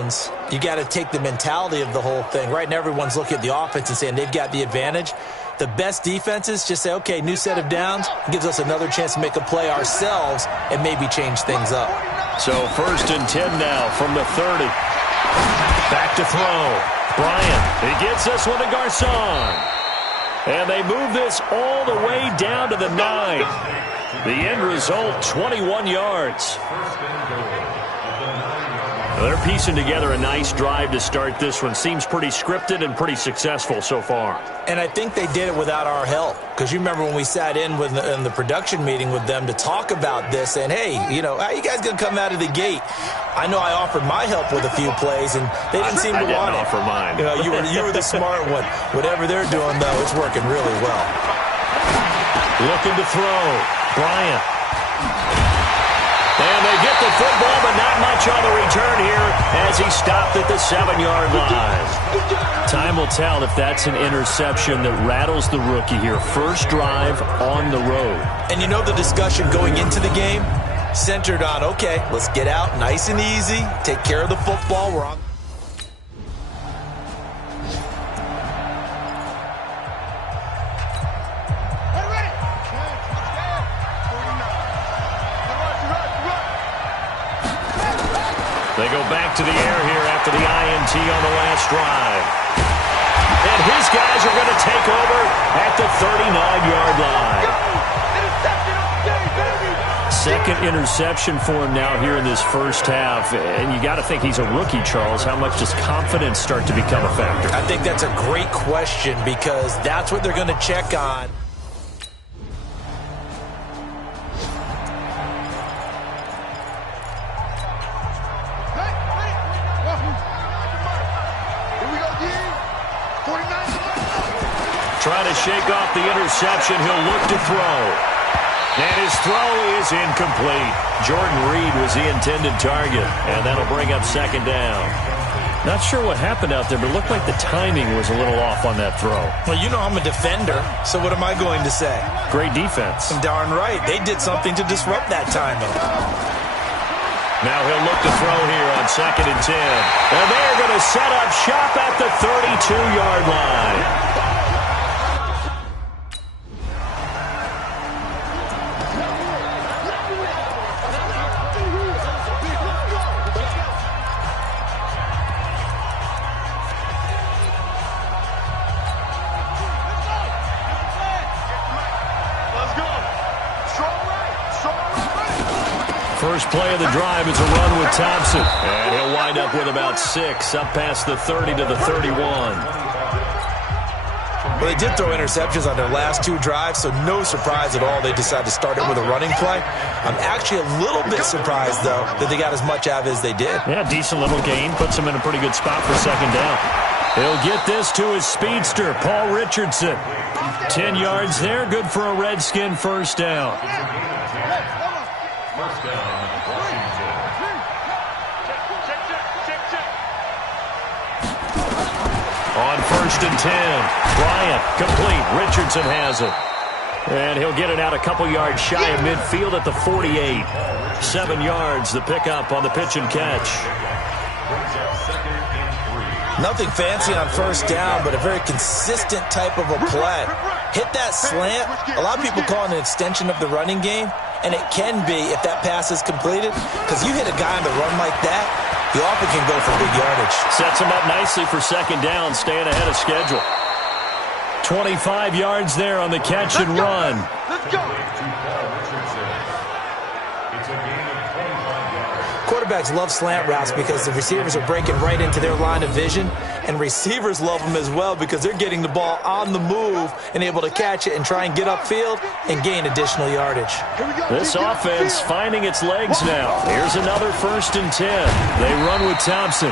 downs, you got to take the mentality of the whole thing, right? And everyone's looking at the offense and saying they've got the advantage. The best defenses just say, okay, new set of downs, gives us another chance to make a play ourselves and maybe change things up. So 1st and 10 now from the 30. Back to throw. Bryant, he gets this one to Garcon. And they move this all the way down to the 9. The end result, 21 yards. They're piecing together a nice drive to start this one. Seems pretty scripted and pretty successful so far. And I think they did it without our help. Because you remember when we sat in the production meeting with them to talk about this, and hey, how you guys going to come out of the gate? I know I offered my help with a few plays, and they didn't seem to want it. Offer mine. You were the smart one. Whatever they're doing, though, it's working really well. Looking to throw. Bryant. And they get the football, but not much on the return here as he stopped at the 7-yard line. Time will tell if that's an interception that rattles the rookie here. First drive on the road. And the discussion going into the game centered on, okay, let's get out nice and easy, take care of the football. We're on. They go back to the air here after the INT on the last drive. And his guys are going to take over at the 39-yard line. Second interception for him now here in this first half. And you got to think he's a rookie, Charles. How much does confidence start to become a factor? I think that's a great question because that's what they're going to check on. Trying to shake off the interception. He'll look to throw. And his throw is incomplete. Jordan Reed was the intended target. And that'll bring up 2nd down. Not sure what happened out there, but it looked like the timing was a little off on that throw. Well, I'm a defender, so what am I going to say? Great defense. Darn right. They did something to disrupt that timing. Now he'll look to throw here on 2nd and 10. And they're going to set up shop at the 32-yard line. First play of the drive is a run with Thompson. And he'll wind up with about 6, up past the 30 to the 31. Well, they did throw interceptions on their last 2 drives, so no surprise at all they decided to start it with a running play. I'm actually a little bit surprised, though, that they got as much out of it as they did. Yeah, decent little gain. Puts them in a pretty good spot for 2nd down. He'll get this to his speedster, Paul Richardson. 10 yards there, good for a Redskin first down. On 1st and 10, Bryant complete. Richardson has it. And he'll get it out a couple yards shy of midfield at the 48. 7 yards, the pickup on the pitch and catch. Nothing fancy on first down, but a very consistent type of a play. Hit that slant. A lot of people call it an extension of the running game, and it can be if that pass is completed, because you hit a guy on the run like that, you often can go for big yardage. Sets him up nicely for 2nd down, staying ahead of schedule. 25 yards there on the catch and run. Let's go. Quarterbacks love slant routes because the receivers are breaking right into their line of vision, and receivers love them as well because they're getting the ball on the move and able to catch it and try and get upfield and gain additional yardage. This offense finding its legs now. Here's another 1st and 10. They run with Thompson.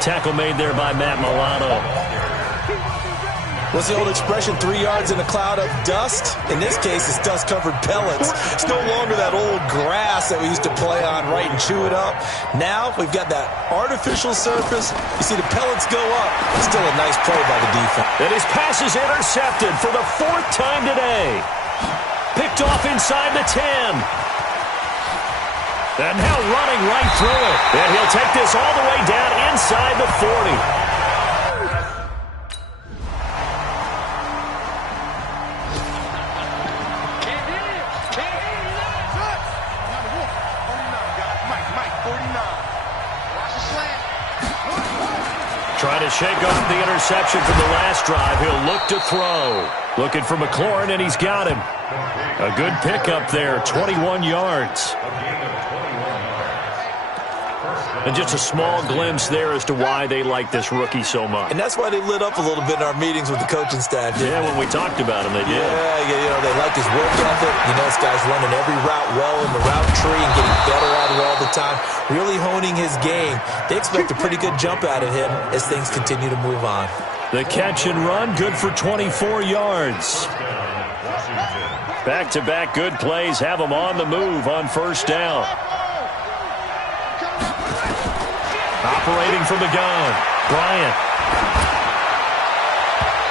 Tackle made there by Matt Milano. What's the old expression, 3 yards in a cloud of dust? In this case, it's dust-covered pellets. It's no longer that old grass that we used to play on, right, and chew it up. Now we've got that artificial surface. You see the pellets go up. It's still a nice play by the defense. And his pass is intercepted for the 4th time today. Picked off inside the 10. And now running right through it. And he'll take this all the way down inside the 40. Trying to shake off the interception from the last drive. He'll look to throw. Looking for McLaurin, and he's got him. A good pickup there, 21 yards. And just a small glimpse there as to why they like this rookie so much. And that's why they lit up a little bit in our meetings with the coaching staff, Yeah, when we talked about him, they did. Yeah, they like his work ethic. This guy's running every route well in the route tree and getting better at it all the time, really honing his game. They expect a pretty good jump out of him as things continue to move on. The catch and run, good for 24 yards. Back-to-back good plays have them on the move on first down. Operating from the gun, Bryant.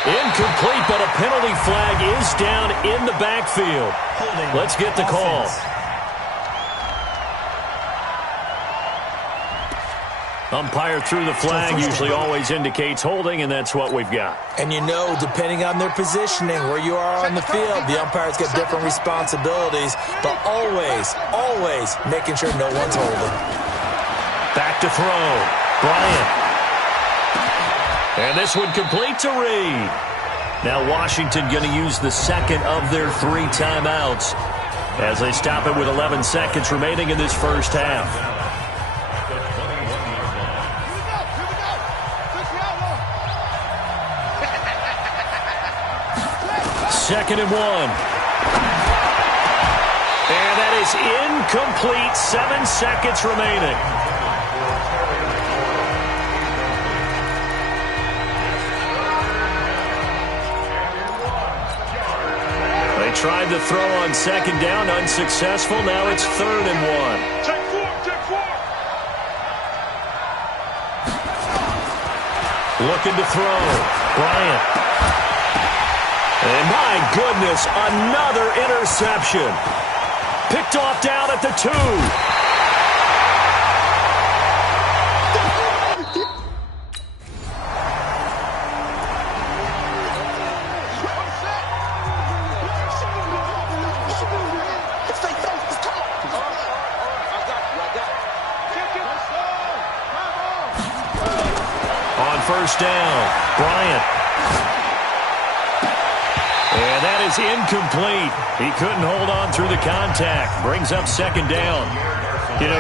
Incomplete, but a penalty flag is down in the backfield. Let's get the call. Umpire threw the flag, usually always indicates holding, and that's what we've got. And depending on their positioning, where you are on the field, the umpires get different responsibilities, but always making sure no one's holding. Back to throw, Bryant. And this one complete to Reed. Now Washington going to use the second of their 3 timeouts as they stop it with 11 seconds remaining in this first half. Second and 1. And that is incomplete. 7 seconds remaining. They tried to throw on second down, unsuccessful. Now it's 3rd and 1. Take four. Looking to throw. Bryant. And my goodness, another interception. Picked off down at the 2. On first down, Bryant. And that is incomplete. He couldn't hold on through the contact. Brings up second down.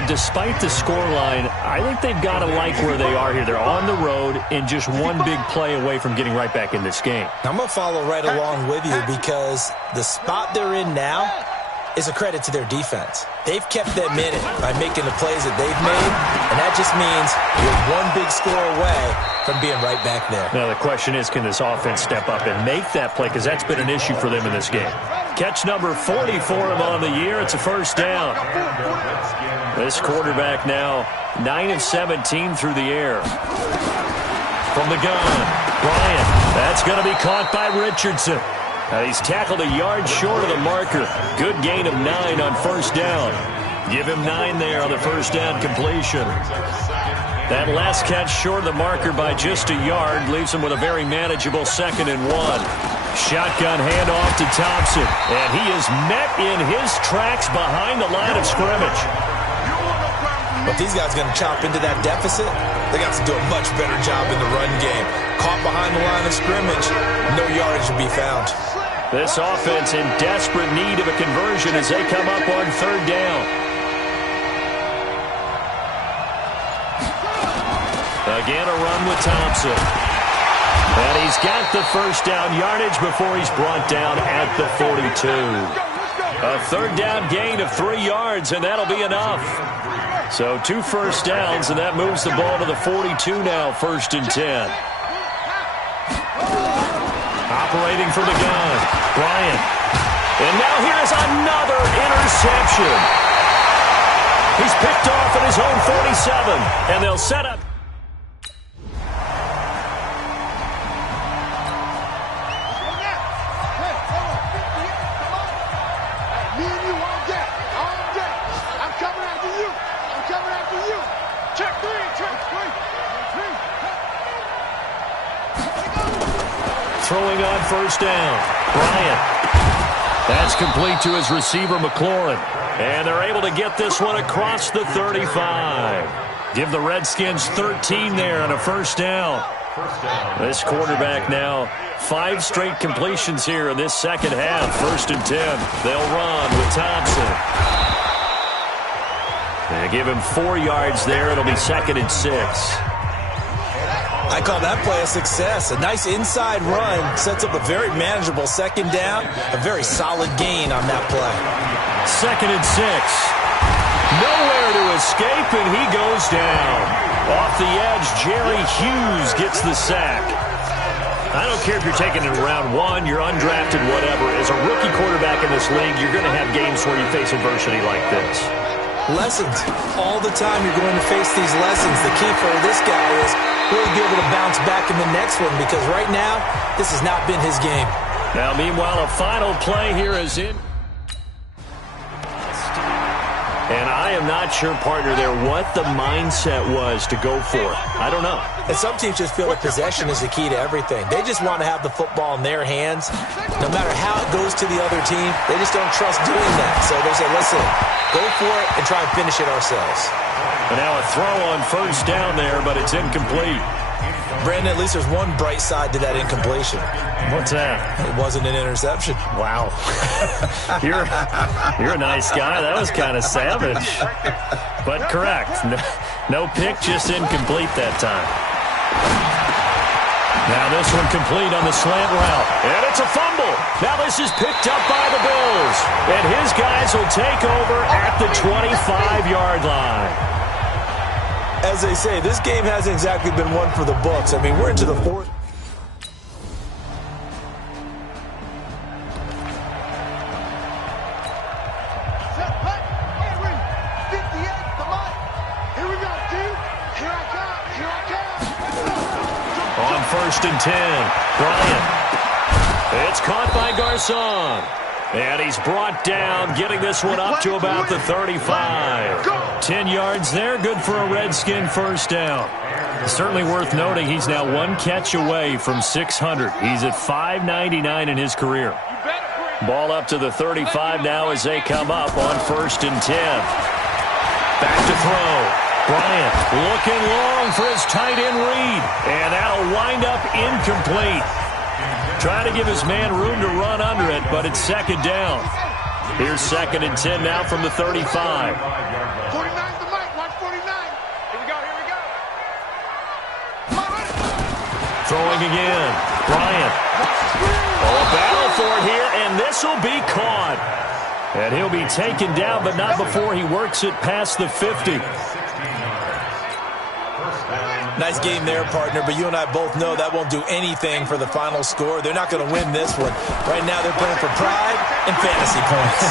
Despite the scoreline, I think they've got to like where they are here. They're on the road and just one big play away from getting right back in this game. I'm going to follow right along with you because the spot they're in now is a credit to their defense. They've kept them in it by making the plays that they've made, and that just means you're one big score away from being right back there. Now the question is, can this offense step up and make that play? Because that's been an issue for them in this game. Catch number 40 for him on the year. It's a first down. This quarterback now 9 of 17 through the air. From the gun, Bryant. That's going to be caught by Richardson. He's tackled a yard short of the marker. Good gain of 9 on first down. Give him 9 there on the first down completion. That last catch short of the marker by just a yard leaves him with a very manageable 2nd and 1. Shotgun handoff to Thompson. And he is met in his tracks behind the line of scrimmage. But these guys going to chop into that deficit, they got to do a much better job in the run game. Caught behind the line of scrimmage, no yardage to be found. This offense in desperate need of a conversion as they come up on 3rd down. Again, a run with Thompson. And he's got the first down yardage before he's brought down at the 42. A 3rd down gain of 3 yards, and that'll be enough. So 2 first downs, and that moves the ball to the 42 now, 1st and 10. Operating from the gun, Bryant. And now here's another interception. He's picked off at his own 47, and they'll set up. Me and you on deck. On deck. I'm coming after you. throwing on first down. Bryant. That's complete to his receiver, McLaurin. And they're able to get this one across the 35. Give the Redskins 13 there on a first down. This quarterback now 5 straight completions here in this second half. 1st and 10. They'll run with Thompson. They give him 4 yards there. It'll be 2nd and 6. I call that play a success. A nice inside run sets up a very manageable second down. A very solid gain on that play. 2nd and 6. Nowhere to escape, and he goes down. Off the edge, Jerry Hughes gets the sack. I don't care if you're taking it in round 1, you're undrafted, whatever. As a rookie quarterback in this league, you're going to have games where you face adversity like this. Lessons. All the time you're going to face these lessons. The key for this guy is really be able to bounce back in the next one, because right now, this has not been his game. Now, meanwhile, a final play here is in. And I am not sure, partner, there what the mindset was to go for it. I don't know. And some teams just feel like possession is the key to everything. They just want to have the football in their hands. No matter how it goes to the other team, they just don't trust doing that. So they say, listen, go for it and try and finish it ourselves. And now a throw on first down there, but it's incomplete. Brandon, at least there's one bright side to that incompletion. What's that? It wasn't an interception. Wow. You're a nice guy. That was kind of savage. But correct. No pick, just incomplete that time. Now this one complete on the slant route. And it's a fumble. Now this is picked up by the Bills. And his guys will take over at the 25-yard line. As they say, this game hasn't exactly been one for the books. I mean, we're into the 4th. On 1st and 10, Bryant. It's caught by Garcon. And he's brought down, getting this one up to about the 35. 10 yards there, good for a Redskin first down. Certainly worth noting he's now 1 catch away from 600. He's at 599 in his career. Ball up to the 35 now as they come up on 1st and 10. Back to throw. Bryant looking long for his tight end Reed. And that'll wind up incomplete. Trying to give his man room to run under it, but it's 2nd down. Here's 2nd and 10 now from the 35. 49's the mic. Watch 49. Here we go. Throwing again. Bryant. A battle for it here, and this will be caught. And he'll be taken down, but not before he works it past the 50. Nice game there, partner, but you and I both know that won't do anything for the final score. They're not going to win this one. Right now they're playing for pride and fantasy points.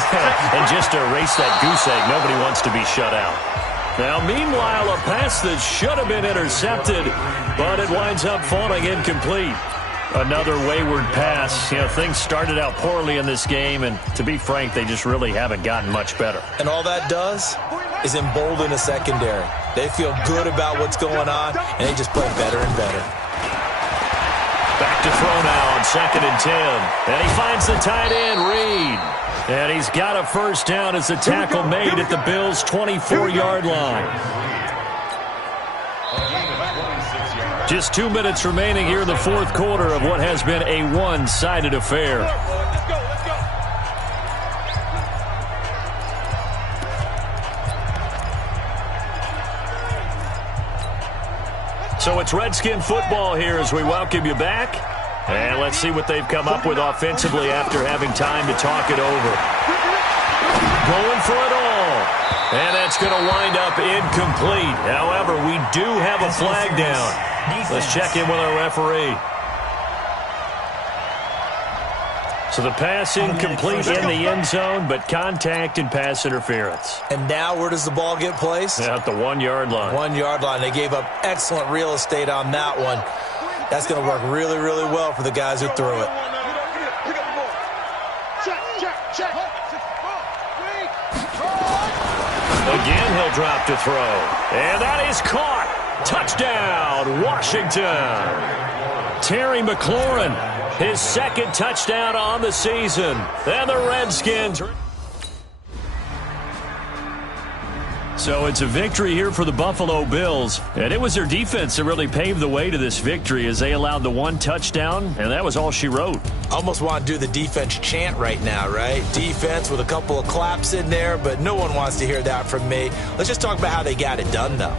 And just to erase that goose egg, nobody wants to be shut out. Now, meanwhile, a pass that should have been intercepted, but it winds up falling incomplete. Another wayward pass. You know, things started out poorly in this game, and to be frank, they just really haven't gotten much better. And all that does is embolden a secondary. They feel good about what's going on, and they just play better and better. Back to throw now on 2nd and 10. And he finds the tight end, Reed. And he's got a first down as the tackle made at the Bills' 24-yard line. Just 2 minutes remaining here in the 4th quarter of what has been a one-sided affair. Let's go. So it's Redskin football here as we welcome you back. And let's see what they've come up with offensively after having time to talk it over. Going for it all. And that's going to wind up incomplete. However, we do have a flag down. Let's check in with our referee. So the pass incomplete in the end zone, but contact and pass interference. And now where does the ball get placed? At the 1-yard line. 1-yard line. They gave up excellent real estate on that one. That's going to work really, really well for the guys who threw it. Again, he'll drop to throw. And that is caught. Touchdown, Washington. Terry McLaurin, his second touchdown on the season. And the Redskins. So it's a victory here for the Buffalo Bills. And it was their defense that really paved the way to this victory as they allowed the one touchdown, and that was all she wrote. Almost want to do the defense chant right now, right? Defense with a couple of claps in there, but no one wants to hear that from me. Let's just talk about how they got it done, though.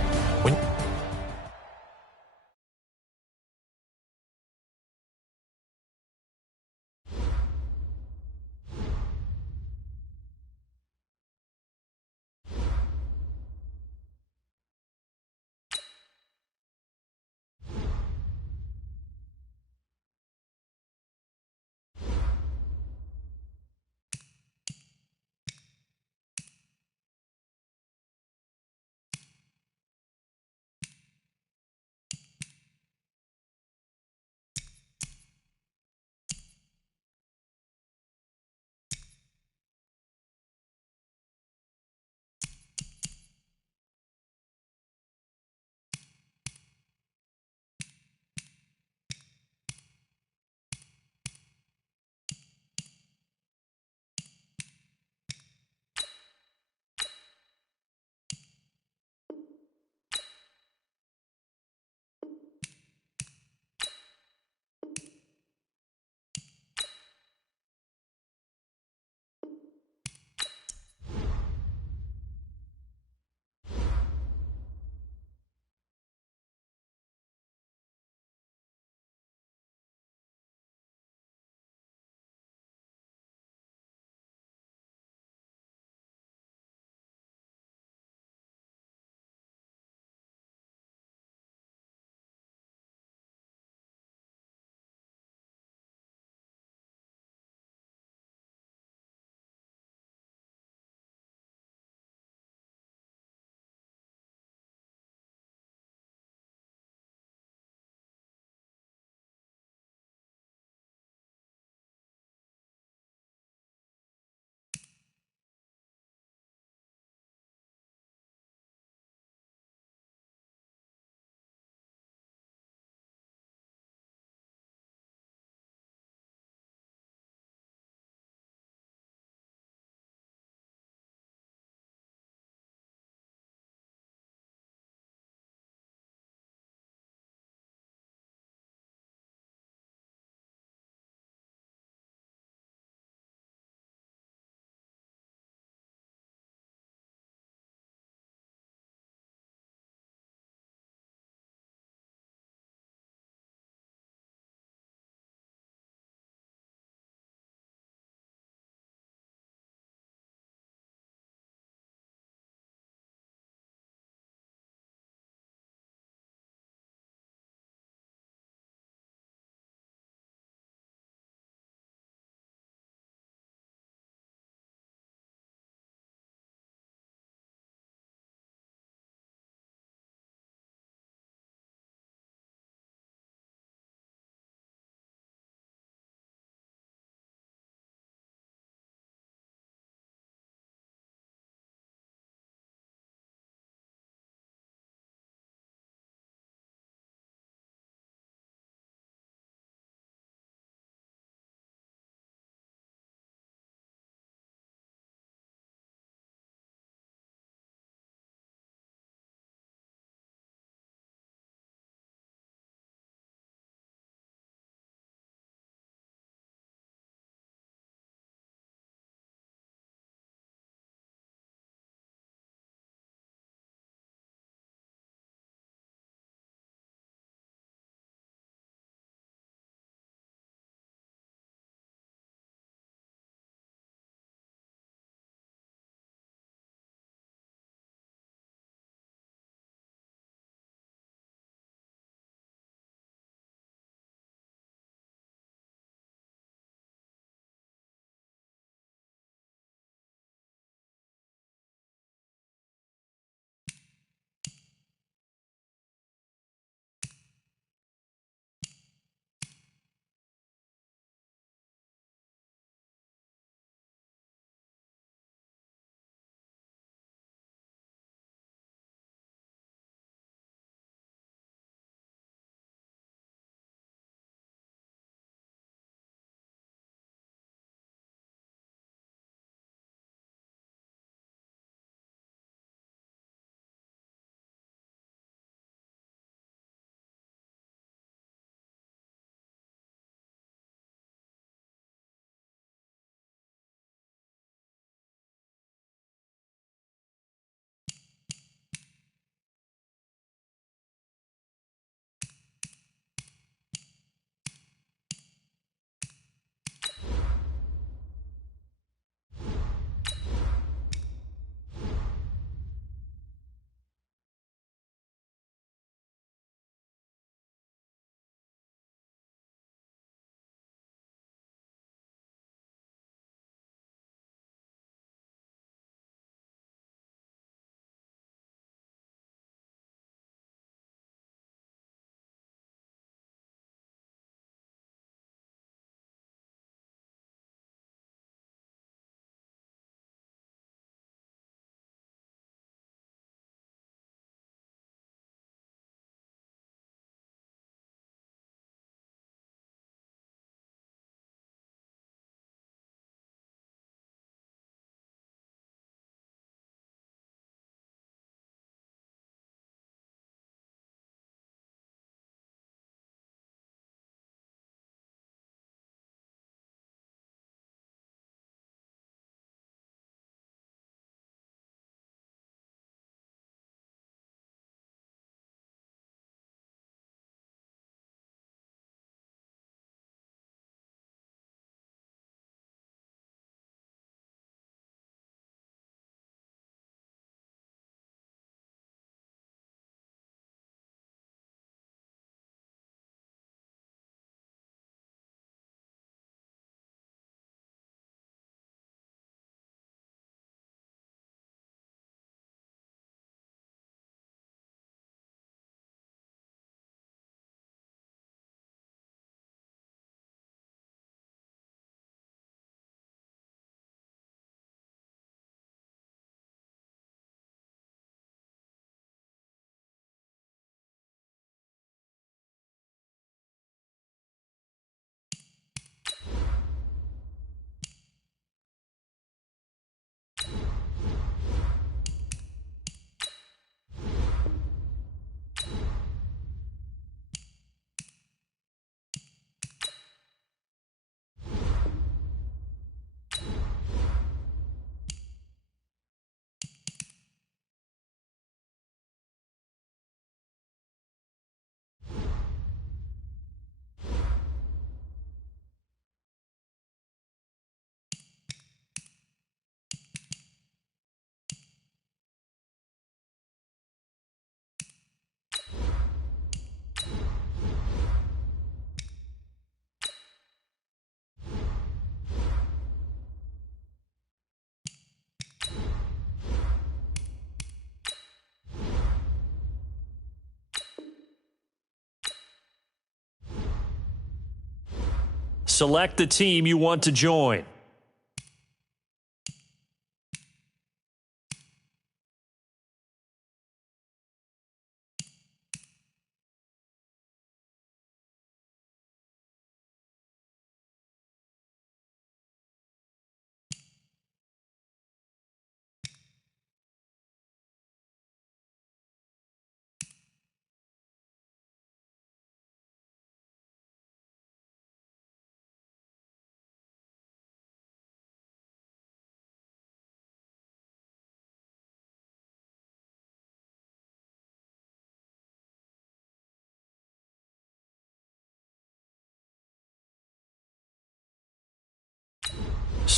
Select the team you want to join.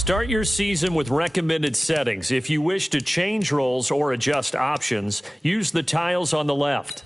Start your season with recommended settings. If you wish to change roles or adjust options, use the tiles on the left.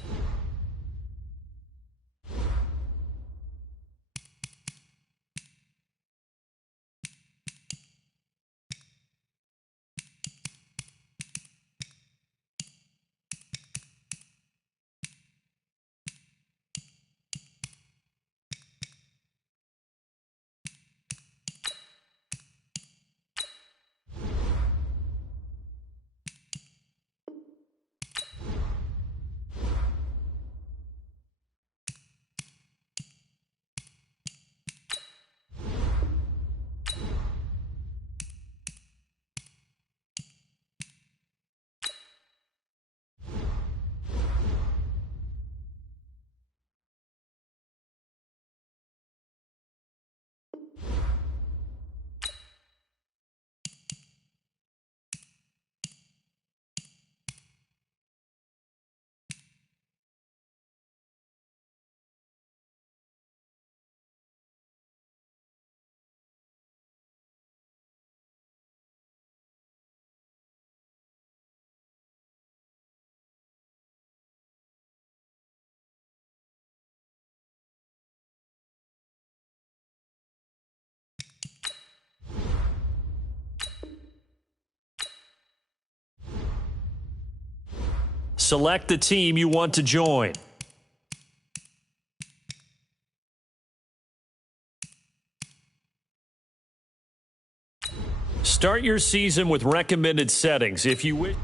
Select the team you want to join. Start your season with recommended settings. If you wish